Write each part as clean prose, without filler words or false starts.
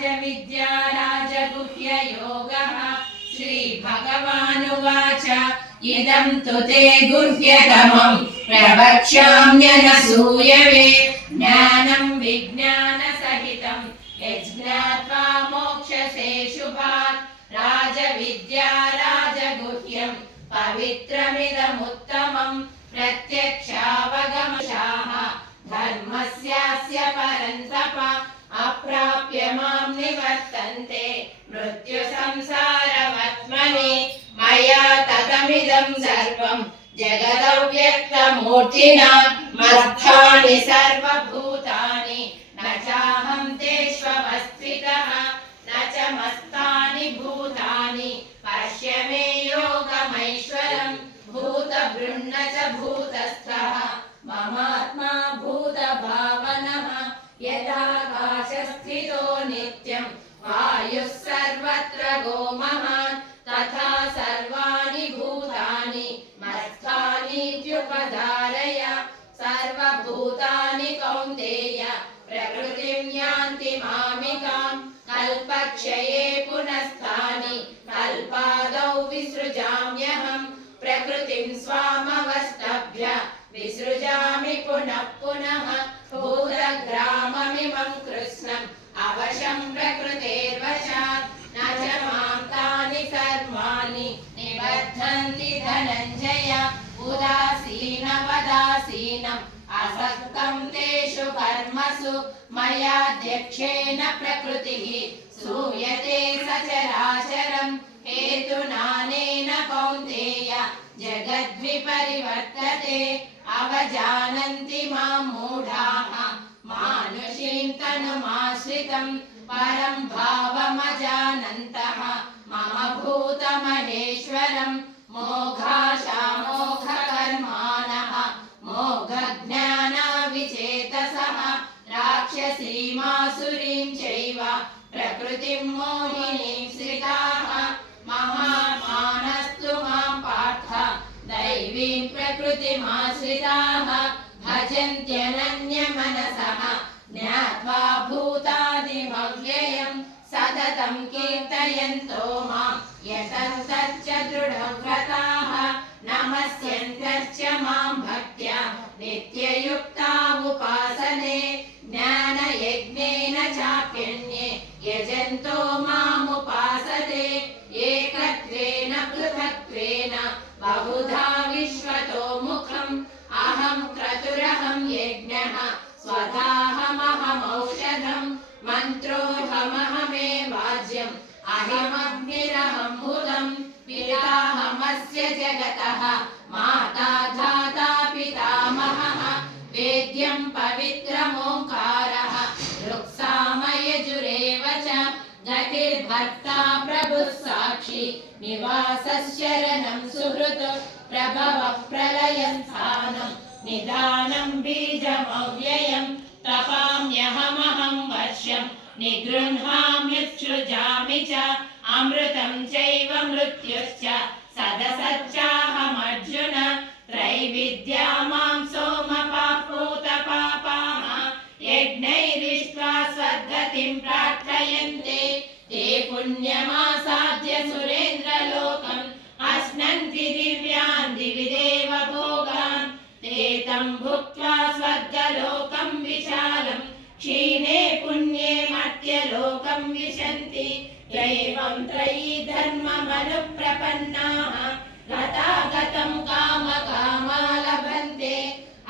राजविद्या राजगुह्ययोगः श्रीभगवानुवाच इदं तु ते गुह्यतमं प्रवक्ष्याम्यनसूयवे ज्ञानं विज्ञानसहितं यज्ञात्वा मोक्षसे शुभात् राजविद्या राजगुह्यं पवित्रमिदमुत्तमं प्रत्यक्षावगमशाः धर्मस्यास्य परन्तप अप्राप्य मां निवर्तन्ते मृत्युसंसारवर्त्मनि मया ततमिदं सर्वं जगदव्यक्तमूर्तिना मत्स्थानि सर्वभूतानि न चाहं तेष्वस्थितः न च मस्तानि भूतानि पश्य मे योगमैश्वरं भूतभृन्न च भूतस्थः ममात्मा भूतभावनः यदाकाशस्थितो नित्यं वायुः सर्वत्र गोमहान् तथा सर्वाणि भूतानि मत्स्थानीत्युपधारय सर्वभूतानि कौन्तेय प्रकृतिं यान्ति मामिकां कल्पक्षये पुनस्तानि कल्पादौ विसृजाम्यहं प्रकृतिं स्वामवस्तभ्य विसृजामि पुनः पुनः भूतग्राममिमं कृत्स्नम् अवशं प्रकृतेर्वशात् न च मां तानि कर्माणि निबध्नन्ति धनञ्जय उदासीनवदासीनम् असक्तं तेषु कर्मसु मयाध्यक्षेण प्रकृतिः सूयते सचराचरं हेतुनानेन कौन्तेय जगद्विपरिवर्तते अवजानन्ति मां मूढाः मानुषीं तनुमाश्रितं परं भावमजानन्तः मम भूतमहेश्वरं मोघाशामोघकर्माणः मोघज्ञानाविचेतसः राक्षसीमासुरीं चैव प्रकृतिं मोहिनीं श्रिताः महामानस्तु मां पार्थ दैवीं प्रकृतिमाश्रिताः भजन्त्यनन्यमनसः ज्ञात्वा भूतादिमव्ययं सततं कीर्तयन्तो मां यतन्तश्च दृढव्रताः नमस्यन्तश्च मां भक्त्या नित्ययुक्ता उपासने ज्ञानयज्ञेन चाप्यन्ये यजन्तो मामुपासते एकत्वेन पृथक्त्वेन बहुधा विश्वतो मुखम् अहं क्रतुरहं यज्ञः स्वधाहमहमौषधं मन्त्रोऽहमहमेवाज्यम् अहमग्निरहं हुतं पिताहमस्य जगतः माता धाता पितामहः वेद्यं पवित्रमोङ्कारः ऋक्सामयजुरेव च गतिर्भर्ता प्रभुः साक्षी निवासः शरणं सुहृत् प्रभवः प्रलयस्थानं निदानं बीजमव्ययं तपाम्यहमहं वर्षं निगृह्णाम्युत्सृजामि च अमृतं चैव मृत्युश्च सदसच्चाहमर्जुन त्रैविद्या मां सोमपापूतपापाः यज्ञैरिष्ट्वा स्वर्गतिं प्रार्थयन्ते ते पुण्यमासाद्य सुरेन्द्रलोकम् अश्नन्ति दिव्यान् दिवि देव भोगान् ते तं भुक्त्वा स्वर्गलोकं विशालं क्षीणे पुण्ये मर्त्यलोकं विशन्ति दैवं त्रयी धर्ममनुप्रपन्नाः गतागतं कामकामा लभन्ते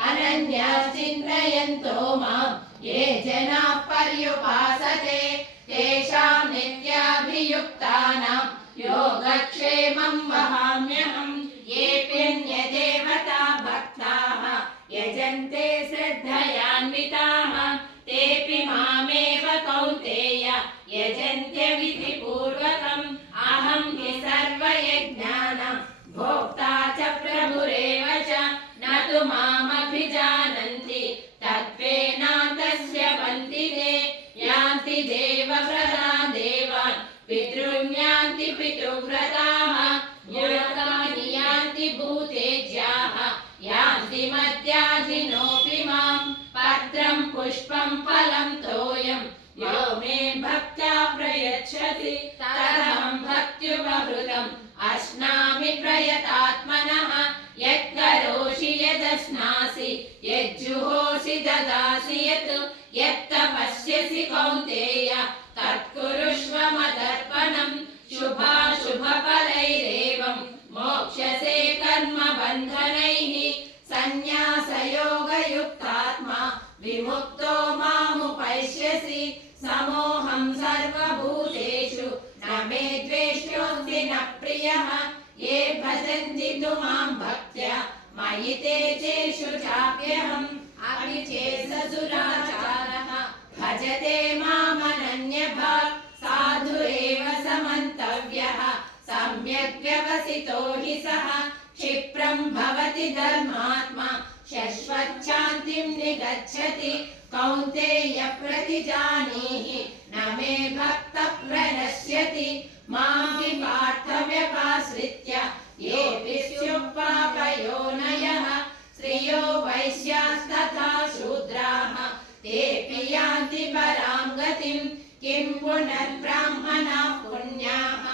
अनन्याश्चिन्तयन्तो मां ये जनाः पर्युपासते तेषां नित्याभियुक्तानां योगक्षेमं वहाम्यहं येऽप्यन्यदेवता भक्ताः यजन्ते श्रद्धयान्विताः तेऽपि मामेव कौन्तेय यजन्त्य विधिपूर्वकम् अहं हि सर्वयज्ञानां भोक्ता च प्रभुरेव च न तु मामभिजानन्ति तत्त्वेनान्तस्य वन्दिते यान्ति देवव्रता देवान् पितॄन् यान्ति पितृव्रताः योगानि यान्ति भूतेज्याः यान्ति मद्याजिनोऽपि मां पत्रं पुष्पं फलं तोयं यो मे भक्त्या प्रयच्छति तदहं भक्त्युपहृतम् अश्नामि प्रयतात्मनः यत्करोषि यदश्नासि यज्जुहोषि ददासि यत् तपस्यसि कौन्तेय तत्कुरुष्व मदर्पणम् शुभाशुभफलैरेवं मोक्षसे कर्मबन्धनैः संन्यासयोगयुक्तात्मा विमुक्तो मामुपैष्यसि समोऽहं सर्वभूतेषु न मे द्वेष्योऽस्ति न प्रियः ये भजन्ति तु मां भक्त्या मयि ते चेषु चाप्यहम् अविचेतसुराचारः भजते मामनन्यभाक् साधु एव समन्तव्यः सम्यक् व्यवसितो हि सः क्षिप्रं भवति धर्मात्मा शश्वच्छान्तिं निगच्छति कौन्तेय प्रतिजानीहि न मे भक्तः प्रणश्यति मां हि पार्थव्यपाश्रित्य येऽपि स्युः पापयोनयः स्त्रियो वैश्यास्तथा शूद्राः तेऽपि यान्ति परां गतिं किं पुनर्ब्राह्मणाः पुण्याः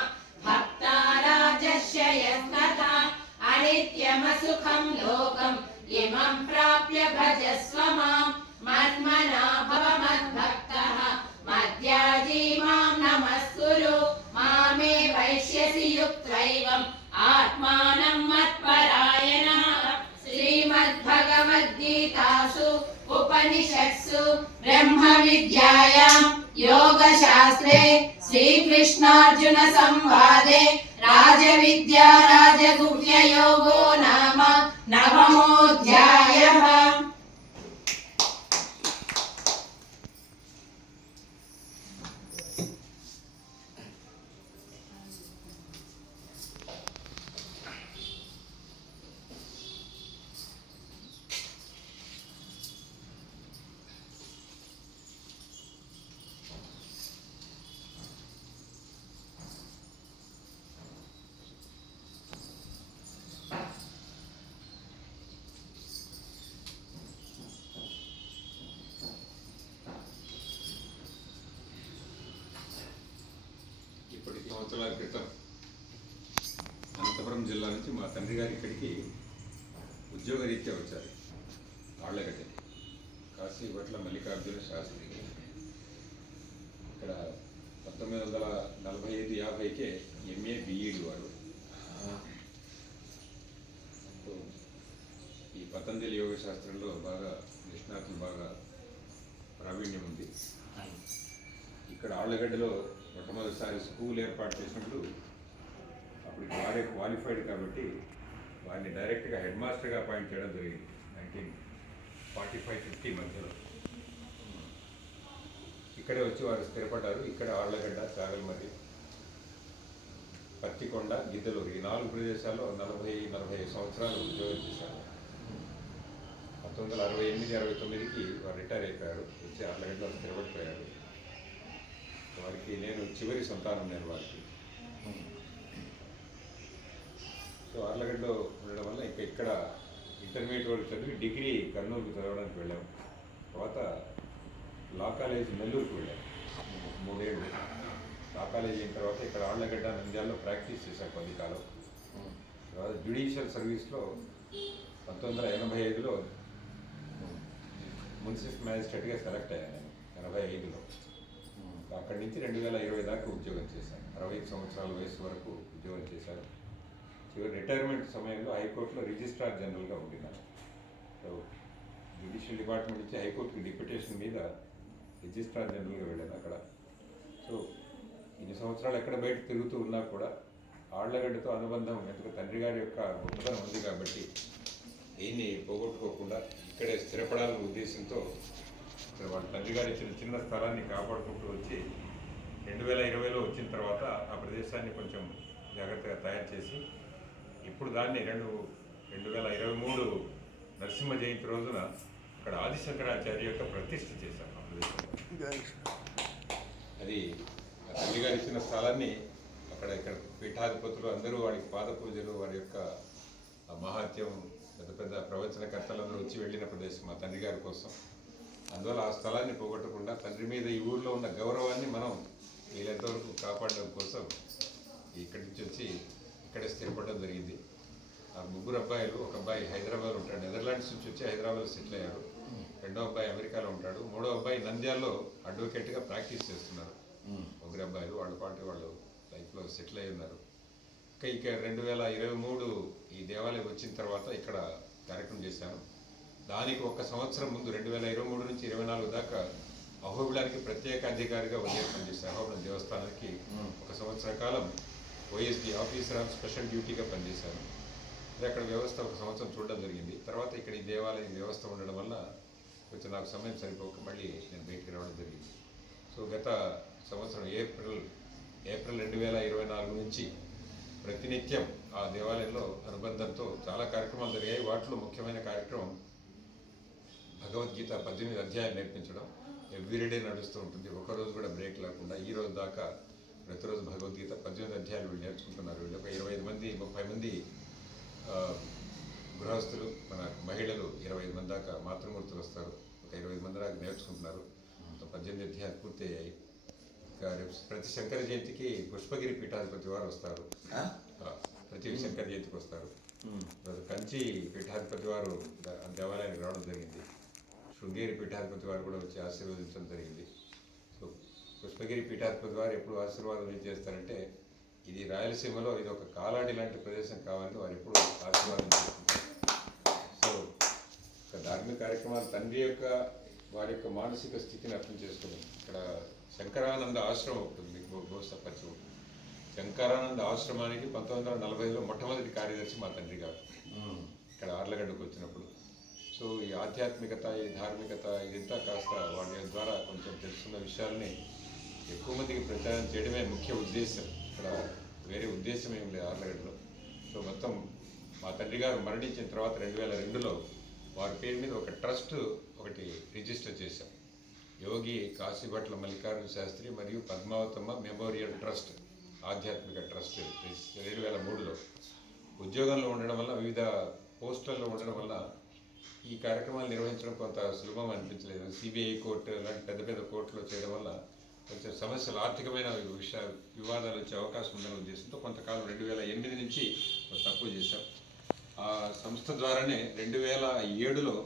भक्ता राजर्षयस्तथा अनित्यमसुखं लोकम् इमं प्राप्य भजस्व मां मन्मना भव मद्भक्तः मद्याजी मां नमस्कुरु मामे वैष्यसि युक्त्वैवम् आत्मानं मत्परायणः श्रीमद्भगवद्गीतासु उपनिषत्सु ब्रह्मविद्यायां योगशास्त्रे श्रीकृष्णार्जुन संवादे राजविद्या राजगुह्ययोगो नाम नवमोऽध्यायः। సంవత్సరాల క్రితం అనంతపురం జిల్లా నుంచి మా తండ్రి గారు ఇక్కడికి ఉద్యోగరీత్యా వచ్చారు. ఆళ్లగడ్డకి కాశీభట్ల మల్లికార్జున శాస్త్రి. ఇక్కడ 1945-50కే ఎంఏ బిఈడి వాడు. ఈ పతంజలి యోగ శాస్త్రంలో బాగా నిష్ణాతులు, బాగా ప్రావీణ్యం ఉంది. ఇక్కడ ఆళ్లగడ్డలో మొట్టమొదటిసారి స్కూల్ ఏర్పాటు చేసినప్పుడు అప్పుడు వారే క్వాలిఫైడ్ కాబట్టి వారిని డైరెక్ట్గా హెడ్ మాస్టర్గా అపాయింట్ చేయడం జరిగింది 1945-50 మధ్యలో. ఇక్కడే వచ్చి వారు స్థిరపడ్డారు. ఇక్కడ ఆళ్లగడ్డ, చాగల్మర్రి, పత్తికొండ, గిద్దలూరు ఈ 4 ప్రదేశాల్లో 40-45 సంవత్సరాలు ఉద్యోగం చేశారు. 1968-69కి వారు రిటైర్ అయిపోయారు. వచ్చి ఆళ్లగడ్డలో స్థిరపడిపోయారు. వారికి నేను చివరి సంతానం, నేను వారికి. సో ఆళ్లగడ్డలో ఉండడం వల్ల ఇంకా ఇక్కడ ఇంటర్మీడియట్ వరకు చదివి డిగ్రీ కర్నూలుకు చదవడానికి వెళ్ళాము. తర్వాత లా కాలేజ్ నెల్లూరుకు వెళ్ళాము 3 ఏళ్ళు. లా కాలేజ్ అయిన తర్వాత ఇక్కడ ఆళ్లగడ్డ, నంద్యాలలో ప్రాక్టీస్ చేశాను 10 కాలం. తర్వాత జ్యుడిషియల్ సర్వీస్లో 1985లో మున్సిపల్ మ్యాజిస్ట్రేట్గా సెలెక్ట్ అయ్యాను నేను 85లో. అక్కడి నుంచి 2020 దాకా ఉద్యోగం చేశాను. 65 సంవత్సరాల వయసు వరకు ఉద్యోగం చేశాను. చివరి రిటైర్మెంట్ సమయంలో హైకోర్టులో రిజిస్ట్రార్ జనరల్గా ఉండినాను. సో జ్యుడిషియల్ డిపార్ట్మెంట్ నుంచి హైకోర్టుకి డిప్యుటేషన్ మీద రిజిస్ట్రార్ జనరల్గా వెళ్ళాను అక్కడ. సో ఇన్ని సంవత్సరాలు ఎక్కడ బయట తిరుగుతూ ఉన్నా కూడా ఆళ్లగడ్డతో అనుబంధం, ఎందుకంటే తండ్రి గారి యొక్క గొప్పతనం ఉంది కాబట్టి దీన్ని పోగొట్టుకోకుండా ఇక్కడే స్థిరపడాలనే ఉద్దేశంతో వాళ్ళ తండ్రి గారు ఇచ్చిన చిన్న స్థలాన్ని కాపాడుకుంటూ వచ్చి 2020లో వచ్చిన తర్వాత ఆ ప్రదేశాన్ని కొంచెం జాగ్రత్తగా తయారు చేసి ఇప్పుడు దాన్ని 2023 నరసింహ జయంతి రోజున ఇక్కడ ఆదిశంకరాచార్య యొక్క ప్రతిష్ఠ చేశాం ఆ ప్రదేశంలో. అది తండ్రి గారు ఇచ్చిన స్థలాన్ని ఇక్కడ పీఠాధిపతులు అందరూ వాడికి పాద పూజలు, వారి యొక్క మహాత్యం, పెద్ద పెద్ద ప్రవచనకర్తలందరూ వచ్చి వెళ్ళిన ప్రదేశం మా తండ్రి గారి కోసం. అందువల్ల ఆ స్థలాన్ని పోగొట్టకుండా తండ్రి మీద ఈ ఊర్లో ఉన్న గౌరవాన్ని మనం వీలైనంతవరకు కాపాడడం కోసం ఇక్కడి నుంచి వచ్చి ఇక్కడే స్థిరపడడం జరిగింది. ఆ ముగ్గురు అబ్బాయిలు, ఒక అబ్బాయి హైదరాబాద్ ఉంటాడు, నెదర్లాండ్స్ నుంచి వచ్చి హైదరాబాద్ సెటిల్ అయ్యారు. రెండో అబ్బాయి అమెరికాలో ఉంటాడు. మూడో అబ్బాయి నంద్యాలలో అడ్వకేట్గా ప్రాక్టీస్ చేస్తున్నారు. ముగ్గురు అబ్బాయిలు వాళ్ళ పాటు వాళ్ళు లైఫ్లో సెటిల్ అయి ఉన్నారు. ఇక 2023 ఈ దేవాలయం వచ్చిన తర్వాత ఇక్కడ కార్యక్రమం చేశాను. దానికి ఒక సంవత్సరం ముందు 2023 నుంచి 24 దాకా అహోబిలానికి ప్రత్యేక అధికారిగా ఉదయం పనిచేశాను. అహోబిలం దేవస్థానానికి ఒక సంవత్సర కాలం ఓఎస్డి ఆఫీసర్ ఆఫ్ స్పెషల్ డ్యూటీగా పనిచేశాను. అక్కడ వ్యవస్థ ఒక సంవత్సరం చూడడం జరిగింది. తర్వాత ఇక్కడ ఈ దేవాలయం వ్యవస్థ ఉండడం వల్ల కొంచెం నాకు సమయం సరిపోక మళ్ళీ నేను బయటికి రావడం జరిగింది. సో గత సంవత్సరం ఏప్రిల్ 2024 నుంచి ప్రతినిత్యం ఆ దేవాలయంలో అనుబంధంతో చాలా కార్యక్రమాలు జరిగాయి. వాటిలో ముఖ్యమైన కార్యక్రమం భగవద్గీత 18 అధ్యాయాలు నేర్పించడం. ఎవ్రీడే నడుస్తూ ఉంటుంది, ఒకరోజు కూడా బ్రేక్ లేకుండా. ఈ రోజు దాకా ప్రతిరోజు భగవద్గీత 18 అధ్యాయాలు వీళ్ళు నేర్చుకుంటున్నారు. వీళ్ళు ఒక 25 మంది 30 మంది గృహస్థులు, మన మహిళలు 25 మంది దాకా మాతృమూర్తులు వస్తారు. ఒక 25 మంది దాకా నేర్చుకుంటున్నారు. 18 అధ్యాయాలు పూర్తయ్యాయి. ఇంకా రేపు ప్రతి శంకర జయంతికి పుష్పగిరి పీఠాధిపతి వారు వస్తారు. ప్రతి శంకర జయంతికి వస్తారు. కంచి పీఠాధిపతి వారు దేవాలయానికి రావడం జరిగింది. శృంగేరి పీఠాధిపతి వారు కూడా వచ్చి ఆశీర్వదించడం జరిగింది. సో పుష్పగిరి పీఠాధిపతి వారు ఎప్పుడు ఆశీర్వాదం ఏం చేస్తారంటే, ఇది రాయలసీమలో ఇది ఒక కాలాడి లాంటి ప్రదేశం కావాలని వారు ఎప్పుడు ఆశీర్వాదం చేస్తుంటారు. సో ధార్మిక కార్యక్రమాలు తండ్రి యొక్క వారి యొక్క మానసిక స్థితిని అర్థం చేసుకుని ఇక్కడ శంకరానంద ఆశ్రమం ఉంటుంది. మీకు బహుశా పరిచయం ఉంటుంది. శంకరానంద ఆశ్రమానికి 1940లో మొట్టమొదటి కార్యదర్శి మా తండ్రి గారు ఇక్కడ ఆర్లగడ్డకు వచ్చినప్పుడు. సో ఈ ఆధ్యాత్మికత, ఈ ధార్మికత ఇదంతా కాస్త వాటి ద్వారా కొంచెం తెలుసుకున్న విషయాల్ని ఎక్కువ మందికి ప్రచారం చేయడమే ముఖ్య ఉద్దేశం. ఇక్కడ వేరే ఉద్దేశం ఏం లేదు ఆర్లగడ్డలో. సో మొత్తం మా తండ్రి గారు మరణించిన తర్వాత 2002లో వారి పేరు మీద ఒక ట్రస్ట్ ఒకటి రిజిస్టర్ చేశాం. యోగి కాశీభట్ల మల్లికార్జున శాస్త్రి మరియు పద్మావతమ్మ మెమోరియల్ ట్రస్ట్, ఆధ్యాత్మిక ట్రస్ట్ 2003లో. ఉద్యోగంలో ఉండడం వల్ల, వివిధ పోస్టుల్లో ఉండడం వల్ల ఈ కార్యక్రమాలు నిర్వహించడం కొంత సులభం అనిపించలేదు. సిబిఐ కోర్టు లాంటి పెద్ద పెద్ద కోర్టులో చేయడం వల్ల కొంచెం సమస్యలు, ఆర్థికమైన వివాదాలు వచ్చే అవకాశం ఉందనే ఉద్దేశంతో కొంతకాలం 2008 నుంచి తక్కువ చేశాం. ఆ సంస్థ ద్వారానే 2007లో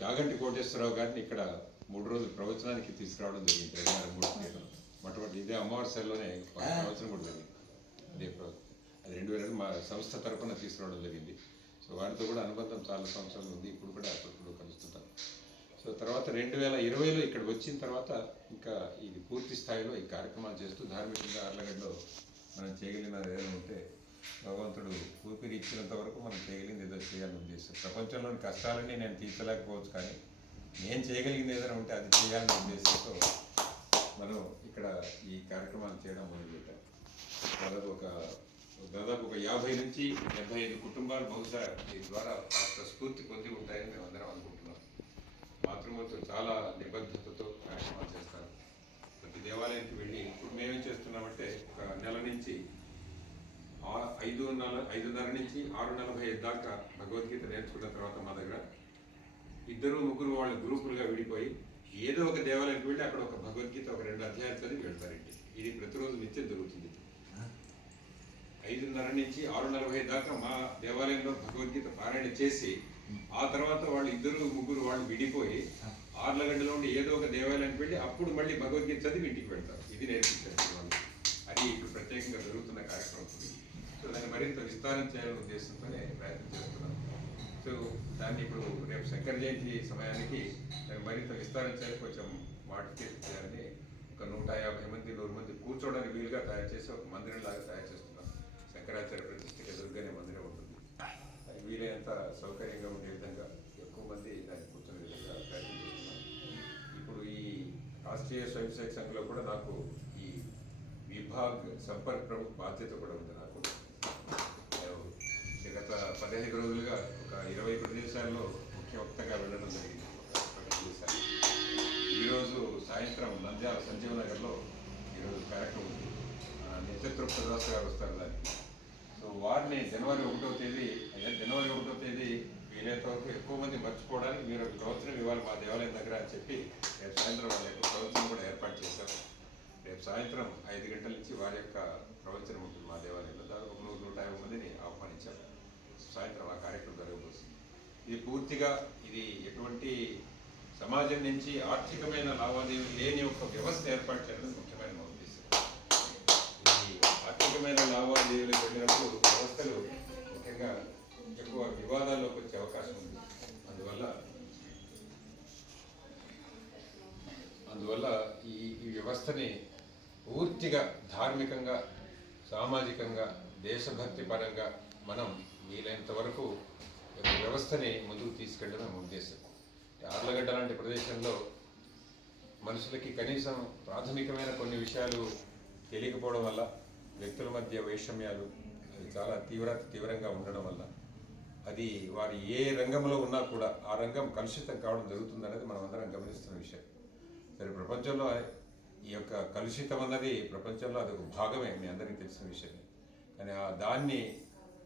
చాగంటి కోటేశ్వరరావు గారిని ఇక్కడ 3 రోజులు ప్రవచనానికి తీసుకురావడం జరిగింది. 2003 మొట్టమొదటి ఇదే అమావాస్యలోనే ప్రవచనం కూడా జరిగింది. అదే అది 2002 మా సంస్థ తరఫున తీసుకురావడం జరిగింది. సో వారితో కూడా అనుబంధం చాలా సంవత్సరాలు ఉంది. ఇప్పుడు కూడా అప్పుడు కలుస్తుంటాం. సో తర్వాత 2020లో ఇక్కడ వచ్చిన తర్వాత ఇంకా ఇది పూర్తి స్థాయిలో ఈ కార్యక్రమాలు చేస్తూ ధార్మికంగా ఆర్లగడ్డలో మనం చేయగలిగినది ఏదైనా ఉంటే, భగవంతుడు ఊపిరి ఇచ్చినంత వరకు మనం చేయగలిగింది ఏదో చేయాలని ఉద్దేశం. ప్రపంచంలోని కష్టాలన్నీ నేను తీర్చలేకపోవచ్చు, కానీ నేను చేయగలిగింది ఏదైనా ఉంటే అది చేయాలని ఉద్దేశంతో మనం ఇక్కడ ఈ కార్యక్రమాలు చేయడం మొదలుపెట్టాం. దాదాపు ఒక 50 నుంచి 75 కుటుంబాలు బహుశా దీని ద్వారా కాస్త స్ఫూర్తి పొంది ఉంటాయని మేము అందరం అనుకుంటున్నాం. మాతృమూర్తులు చాలా నిబద్ధతతో కార్యక్రమాలు చేస్తారు. ప్రతి దేవాలయానికి వెళ్ళి ఇప్పుడు మేమేం చేస్తున్నామంటే, ఒక నెల నుంచి 5:30 నుంచి 6:45 దాకా భగవద్గీత నేర్చుకున్న తర్వాత మా దగ్గర 2-3 వాళ్ళ గ్రూపులుగా విడిపోయి ఏదో ఒక దేవాలయానికి వెళ్ళి అక్కడ ఒక భగవద్గీత ఒక 2 అధ్యాయాలు చదివి వెళ్తారండి. ఇది ప్రతిరోజు నిత్యం జరుగుతుంది. 5:30 నుంచి 6:45 దాకా మా దేవాలయంలో భగవద్గీత పారాయణ చేసి, ఆ తర్వాత వాళ్ళు 2-3 వాళ్ళు విడిపోయి ఆర్లగడ్డలో ఉండి ఏదో ఒక దేవాలయానికి వెళ్ళి అప్పుడు మళ్ళీ భగవద్గీత చదివి ఇంటికి వెళ్తారు. ఇది నేర్పించారు వాళ్ళు. అది ఇప్పుడు ప్రత్యేకంగా జరుగుతున్న కార్యక్రమం. సో దాన్ని మరింత విస్తారం చేయాలనే ఉద్దేశంతోనే ప్రయత్నం చేస్తున్నాం. సో దాన్ని ఇప్పుడు రేపు శంకర జయంతి సమయానికి దాన్ని మరింత విస్తారం చేయాలి, కొంచెం మాడిఫికేషన్ చేయాలని ఒక 150 మంది 100 మంది కూర్చోవడానికి వీలుగా తయారు చేసి ఒక మందిరం లాగా తయారు చేస్తున్నాం. శంకరాచార్య ప్రతిష్ఠకి ఎదురుగానే మందిరం ఉంటుంది. వీలైనంత సౌకర్యంగా ఉండే విధంగా ఎక్కువ మంది దాన్ని కూర్చునే విధంగా ప్రయత్నం చేస్తున్నాం. ఇప్పుడు ఈ రాష్ట్రీయ స్వయంసేవక సంఘంలో కూడా నాకు ఈ విభాగ్ సంపర్క్ ప్రముఖ బాధ్యత కూడా ఉంది. నాకు గత 15 రోజులుగా ఒక 20 ప్రదేశాల్లో ముఖ్య వక్తగా వెళ్ళడం జరిగింది. ఈరోజు సాయంత్రం నంద్యాల సంజీవ్ నగర్లో ఈరోజు కార్యక్రమం ఉంది. నిత్యతృప్త దాస్ గారు వస్తారు దానికి. సో వారిని జనవరి 1వ తేదీ వీలైనంత వరకు ఎక్కువ మంది మర్చిపోవడానికి మీరు ఒక ప్రవచనం ఇవ్వాలి మా దేవాలయం దగ్గర అని చెప్పి రేపు సాయంత్రం వాళ్ళ యొక్క ప్రవచనం కూడా ఏర్పాటు చేశారు. రేపు సాయంత్రం 5 గంటల నుంచి వారి యొక్క ప్రవచనం ఉంటుంది మా దేవాలయంలో. దాదాపు 100-150 మందిని ఆహ్వానించారు. సాయంత్రం ఆ కార్యక్రమం జరగబోతుంది. ఇది పూర్తిగా ఇది ఎటువంటి సమాజం నుంచి ఆర్థికమైన లావాదేవీలు లేని ఒక వ్యవస్థ ఏర్పాటు చేయడం ముఖ్యమైన మా ఉద్దేశం. ఈ ఆర్థికమైన లావాదేవీలకు వెళ్ళినప్పుడు వ్యవస్థలు ముఖ్యంగా ఎక్కువ వివాదాల్లోకి వచ్చే అవకాశం ఉంది. అందువల్ల ఈ వ్యవస్థని పూర్తిగా ధార్మికంగా, సామాజికంగా, దేశభక్తి పరంగా మనం వీలైనంత వరకు వ్యవస్థని ముందుకు తీసుకెళ్ళడం ఉద్దేశం. యార్లగడ్డ లాంటి ప్రదేశంలో మనుషులకి కనీసం ప్రాథమికమైన కొన్ని విషయాలు తెలియకపోవడం వల్ల, వ్యక్తుల మధ్య వైషమ్యాలు అది చాలా తీవ్రంగా ఉండడం వల్ల, అది వారి ఏ రంగంలో ఉన్నా కూడా ఆ రంగం కలుషితం కావడం జరుగుతుందనేది మనం అందరం గమనిస్తున్న విషయం. సరే, ప్రపంచంలో ఈ యొక్క కలుషితం అన్నది ప్రపంచంలో అది ఒక భాగమే, మీ అందరికీ తెలిసిన విషయమే. కానీ దాన్ని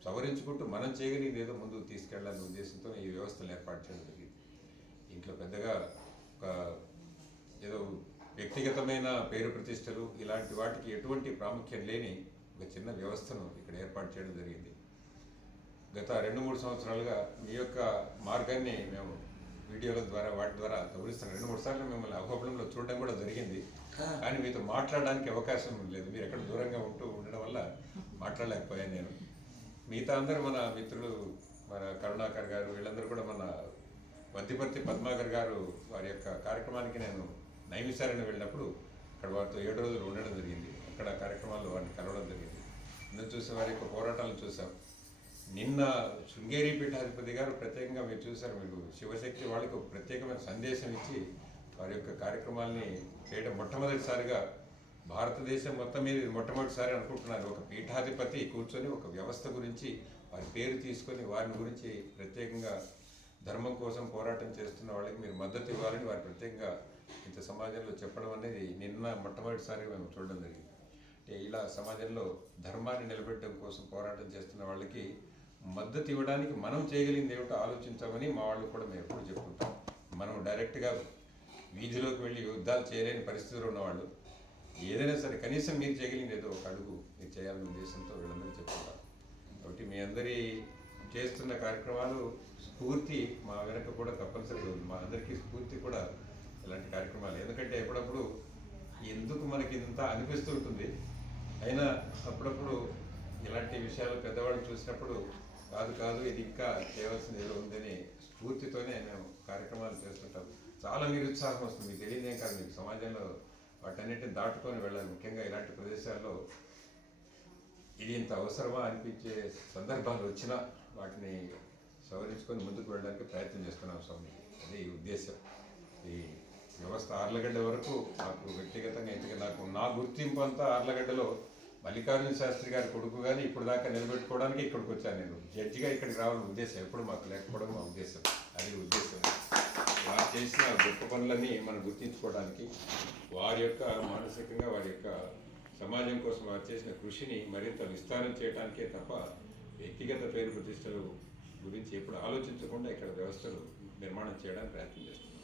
సవరించుకుంటూ మనం చేయగలిగింది ఏదో ముందుకు తీసుకెళ్లాలనే ఉద్దేశంతో ఈ వ్యవస్థను ఏర్పాటు చేయడం జరిగింది. ఇంట్లో పెద్దగా ఒక ఏదో వ్యక్తిగతమైన పేరు ప్రతిష్టలు ఇలాంటి వాటికి ఎటువంటి ప్రాముఖ్యం లేని ఒక చిన్న వ్యవస్థను ఇక్కడ ఏర్పాటు చేయడం జరిగింది. గత 2-3 సంవత్సరాలుగా మీ యొక్క మార్గాన్ని మేము వీడియోల ద్వారా వాటి ద్వారా గమనిస్తున్నాం. 2-3 సార్లు మిమ్మల్ని అహోబలంలో చూడడం కూడా జరిగింది. కానీ మీతో మాట్లాడడానికి అవకాశం లేదు. మీరు ఎక్కడ దూరంగా ఉండడం వల్ల మాట్లాడలేకపోయాను నేను. మిగతా అందరూ మన మిత్రులు, మన కరుణాకర్ గారు, వీళ్ళందరూ కూడా మన వద్దిపర్తి పద్మాకర్ గారు వారి యొక్క కార్యక్రమానికి నేను నైమిసారణ్యం వెళ్ళినప్పుడు అక్కడ వారితో 7 రోజులు ఉండడం జరిగింది. అక్కడ కార్యక్రమాల్లో వారిని కలవడం జరిగింది. నిన్న చూసే వారి యొక్క పోరాటాలను చూసాం. నిన్న శృంగేరి పీఠాధిపతి గారు ప్రత్యేకంగా మీరు చూశారు, మీకు శివశక్తి వాళ్ళకి ఒక ప్రత్యేకమైన సందేశం ఇచ్చి వారి యొక్క కార్యక్రమాల్ని చేయడం మొట్టమొదటిసారిగా భారతదేశం మొత్తం మీద మొట్టమొదటిసారి అనుకుంటున్నారు. ఒక పీఠాధిపతి కూర్చొని ఒక వ్యవస్థ గురించి వారి పేరు తీసుకొని వారిని గురించి ప్రత్యేకంగా ధర్మం కోసం పోరాటం చేస్తున్న వాళ్ళకి మీరు మద్దతు ఇవ్వాలని వారు ప్రత్యేకంగా ఇంత సమాజంలో చెప్పడం అనేది నిన్న మొట్టమొదటిసారిగా మేము చూడడం జరిగింది. అంటే ఇలా సమాజంలో ధర్మాన్ని నిలబెట్టడం కోసం పోరాటం చేస్తున్న వాళ్ళకి మద్దతు ఇవ్వడానికి మనం చేయగలిగింది ఏమిటో ఆలోచించామని మా వాళ్ళు కూడా మేము ఎప్పుడు చెప్పుకుంటాం. మనం డైరెక్ట్గా వీధిలోకి వెళ్ళి యుద్ధాలు చేయలేని పరిస్థితుల్లో ఉన్నవాళ్ళు ఏదైనా సరే కనీసం మీరు చేయగలిగింది ఏదో ఒక అడుగు మీరు చేయాలనే ఉద్దేశంతో వీళ్ళందరూ చెప్పుకుంటాం. కాబట్టి మీ అందరి చేస్తున్న కార్యక్రమాలు స్ఫూర్తి మా వెనక కూడా తప్పనిసరిగా ఉంది. మా అందరికీ స్ఫూర్తి కూడా ఇలాంటి కార్యక్రమాలు. ఎందుకంటే ఎప్పుడప్పుడు ఎందుకు మనకి ఇంత అనిపిస్తుంటుంది, అయినా అప్పుడప్పుడు ఇలాంటి విషయాలు పెద్దవాళ్ళు చూసినప్పుడు కాదు ఇది ఇంకా చేయవలసింది ఏదో ఉందని స్ఫూర్తితోనే మేము కార్యక్రమాలు చేస్తుంటాం. చాలా నిరుత్సాహం వస్తుంది, మీకు తెలియదేం కాదు. మీకు సమాజంలో వాటన్నిటిని దాటుకొని వెళ్ళాలి. ముఖ్యంగా ఇలాంటి ప్రదేశాల్లో ఇది ఇంత అవసరమా అనిపించే సందర్భాలు వచ్చినా వాటిని సవరించుకొని ముందుకు వెళ్ళడానికి ప్రయత్నం చేస్తున్నాం స్వామి. అదే ఈ ఉద్దేశం. ఈ వ్యవస్థ ఆర్లగడ్డ వరకు నాకు వ్యక్తిగతంగా ఎందుకంటే నా గుర్తింపు అంతా ఆర్లగడ్డలో మల్లికార్జున శాస్త్రి గారి కొడుకు కానీ ఇప్పుడు దాకా నిలబెట్టుకోవడానికి ఇక్కడికి వచ్చాను. నేను జడ్జిగా ఇక్కడికి రావాలని ఉద్దేశం ఎప్పుడు మాకు లేకపోవడం మా ఉద్దేశం. అది ఉద్దేశం. వారు చేసిన గొప్ప పనులన్నీ మనం గుర్తించుకోవడానికి, వారి యొక్క మానసికంగా వారి యొక్క సమాజం కోసం వారు చేసిన కృషిని మరింత విస్తారం చేయడానికే తప్ప వ్యక్తిగత పేరు ప్రతిష్టలు గురించి ఎప్పుడు ఆలోచించకుండా ఇక్కడ వ్యవస్థలు నిర్మాణం చేయడానికి ప్రయత్నం చేస్తున్నాం.